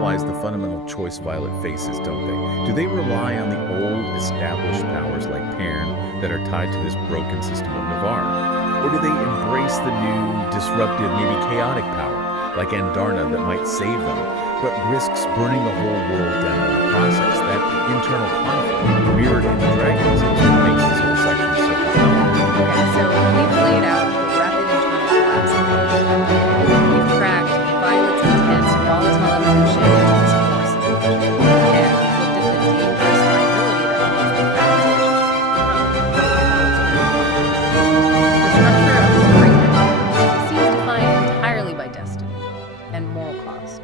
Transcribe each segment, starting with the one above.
symbolize the fundamental choice Violet faces, don't they? Do they rely on the old, established powers like Perrin that are tied to this broken system of Navarre? Or do they embrace the new, disruptive, maybe chaotic power, like Andarna, that might save them, but risks burning the whole world down in the process? That internal conflict, mirrored in the dragons, is what makes this whole section so compelling. Okay, so we've laid out the rapid internal collapse of the world. We've cracked Violet's intense, volatile evolution into this force of nature, and looked at the dangerous liability that comes with that relationship. The structure of this agreement seems defined entirely by destiny and moral cost.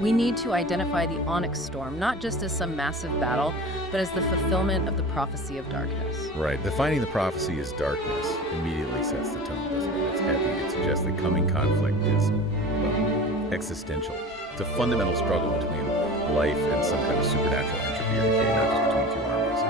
We need to identify the Onyx Storm not just as some massive battle, but as the fulfillment of the prophecy of darkness. Right. Defining the prophecy as darkness immediately sets the tone, doesn't it? It's heavy. It suggests that coming conflict is, well, existential. It's a fundamental struggle between life and some kind of supernatural entropy or decay, not just between two armies.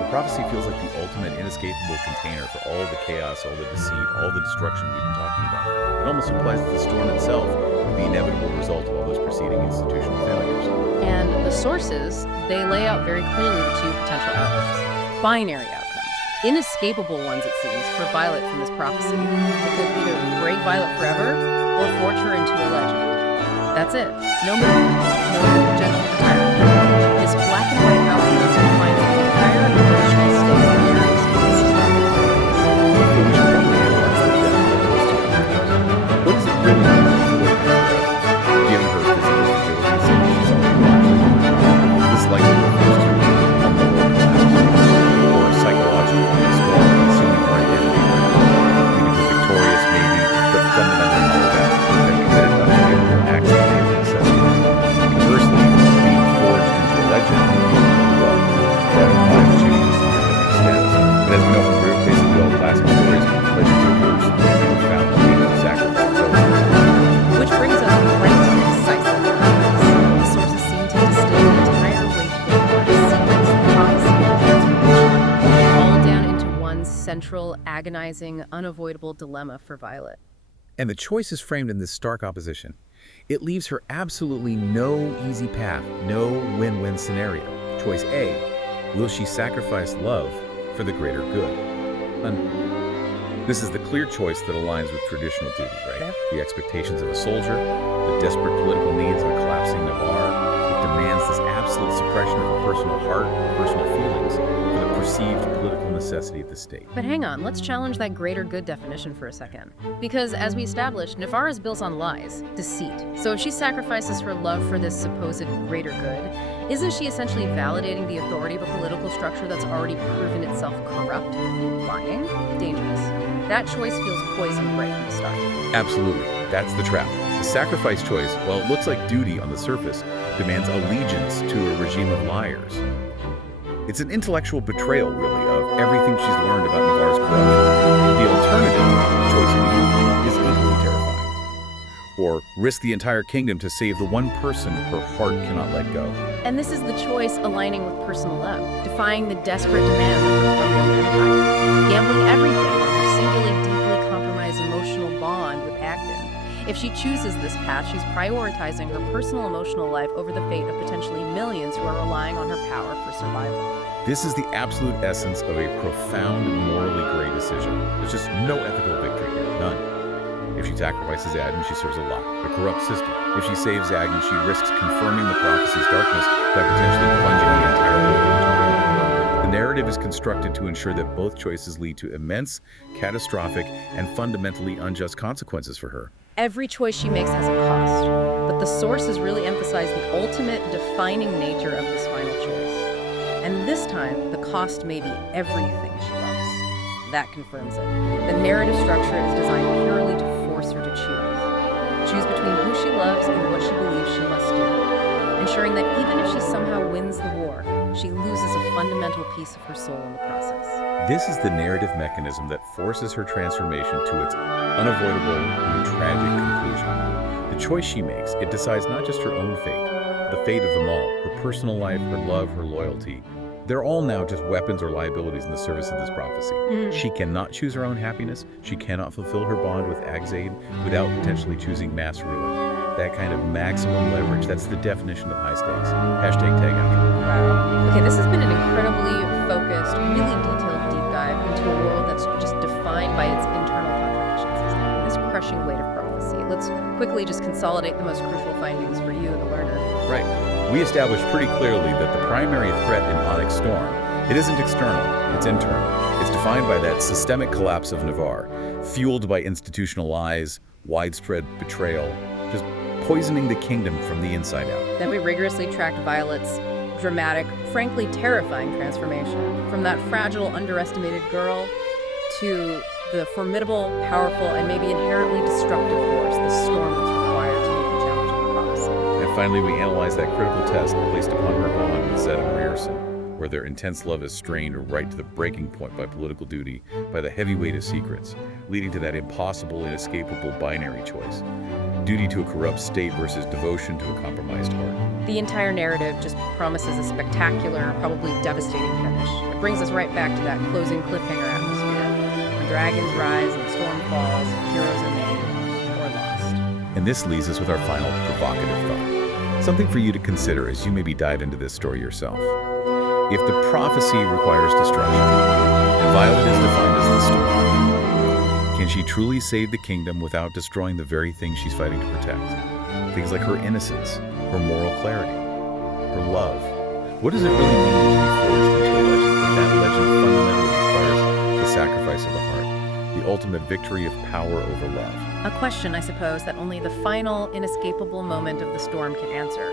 The prophecy feels like the ultimate inescapable container for all the chaos, all the deceit, all the destruction we've been talking about. It almost implies that the storm itself is the inevitable result of all those preceding institutional failures. And the sources, they lay out very clearly the two potential outcomes. Binary outcomes. Inescapable ones, it seems, for Violet from this prophecy. It could either break Violet forever or forge her into a legend. That's it. No movement, no gentle retirement. This black and white outcome defines the entire emotional state of Yarros. What does it really mean? Giving her physical abilities so that she's already watching. This likely refers to a moral catastrophe or psychological storm consuming her identity. Leaving her victorious, maybe, but fundamentally more that committed unforgivable acts of daily necessity. Conversely, being forged into a legend, well, that implies changes in your living status. But as we know from basically all classic stories, legends are cursed, and found to sacrifice over. Which brings us right to the decisive purpose. The sources seem to distill the entire weight of the sequence, the prophecy, and the transformation, all down into one central, agonizing, unavoidable dilemma for Violet. And the choice is framed in this stark opposition. It leaves her absolutely no easy path, no win-win scenario. Choice A, will she sacrifice love for the greater good? This is the clear choice that aligns with traditional duty, right? Yep. The expectations of a soldier, the desperate political needs of a collapsing Navarre. It demands this absolute suppression of her personal heart, her personal feelings, for the perceived political necessity of the state. But hang on, let's challenge that greater good definition for a second. Because as we established, Navarre is built on lies, deceit. So if she sacrifices her love for this supposed greater good, isn't she essentially validating the authority of a political structure that's already proven itself corrupt, lying, dangerous? That choice feels poisoned right from the start. Absolutely. That's the trap. The sacrifice choice, while it looks like duty on the surface, demands allegiance to a regime of liars. It's an intellectual betrayal, really, of everything she's learned about Navarre's corruption. The alternative, choice B, is equally terrifying. Or risk the entire kingdom to save the one person her heart cannot let go. And this is the choice aligning with personal love, defying the desperate demands of her crumbling empire, gambling everything on her singularly deeply compromised emotional bond with Xaden. If she chooses this path, she's prioritizing her personal emotional life over the fate of potentially millions who are relying on her power for survival. This is the absolute essence of a profound, morally gray decision. There's just no ethical victory here, none. If she sacrifices Xaden, she serves a lie, a corrupt system. If she saves Xaden, she risks confirming the prophecy's darkness by potentially plunging the entire world into ruin. The narrative is constructed to ensure that both choices lead to immense, catastrophic, and fundamentally unjust consequences for her. Every choice she makes has a cost, but the sources really emphasize the ultimate defining nature of this final choice. And this time, the cost may be everything she loves. That confirms it. The narrative structure is designed purely to force her to choose. Choose between who she loves and what she believes she must do, ensuring that even if she somehow wins the war, she loses a fundamental piece of her soul in the process. This is the narrative mechanism that forces her transformation to its unavoidable and tragic conclusion. The choice she makes, it decides not just her own fate, the fate of them all, her personal life, her love, her loyalty. They're all now just weapons or liabilities in the service of this prophecy. She cannot choose her own happiness. She cannot fulfill her bond with Xaden without potentially choosing mass ruin. That kind of maximum leverage, that's the definition of high stakes. Hashtag tag out. Wow. Okay, this has been an incredibly focused, really detailed deep dive into a world that's just defined by its internal contradictions. This crushing weight of prophecy. Let's quickly just consolidate the most crucial findings for you, the learner. Right. We established pretty clearly that the primary threat in Onyx Storm, it isn't external, it's internal. It's defined by that systemic collapse of Navarre, fueled by institutional lies, widespread betrayal, just poisoning the kingdom from the inside out. Then we rigorously tracked Violet's dramatic, frankly terrifying transformation from that fragile, underestimated girl to the formidable, powerful, and maybe inherently destructive force, the storm that's required to meet the challenge of the prophecy. And finally, we analyzed that critical test placed upon her bond with Xaden, where their intense love is strained right to the breaking point by political duty, by the heavy weight of secrets, leading to that impossible, inescapable binary choice. Duty to a corrupt state versus devotion to a compromised heart. The entire narrative just promises a spectacular, probably devastating finish. It brings us right back to that closing cliffhanger atmosphere. When dragons rise and the storm falls, heroes are made or lost. And this leaves us with our final provocative thought. Something for you to consider as you maybe dive into this story yourself. If the prophecy requires destruction, and Violet is defined as the storm, can she truly save the kingdom without destroying the very thing she's fighting to protect? Things like her innocence, her moral clarity, her love. What does it really mean to be forged into a legend? That legend fundamentally requires the sacrifice of the heart, the ultimate victory of power over love. A question, I suppose, that only the final, inescapable moment of the storm can answer.